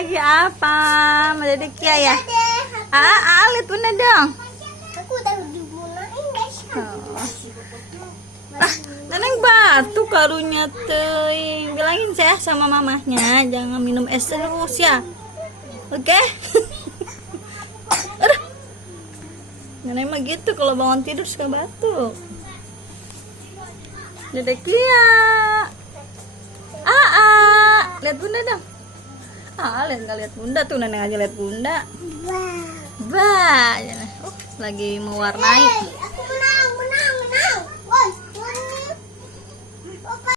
lagi apa? Sama Dedek Kia ya? Lihat bunda dong. Aku udah digunain guys. Neneng batu karunya tuh. Bilangin saya sama mamahnya jangan minum es terus ya. Oke? Aduh. Nenek mah gitu kalau bangun tidur suka batuk. Dedek Kia. Lihat bunda dong. Lihat nggak lihat bunda tuh, nenek aja lihat bunda. Lagi mewarnai.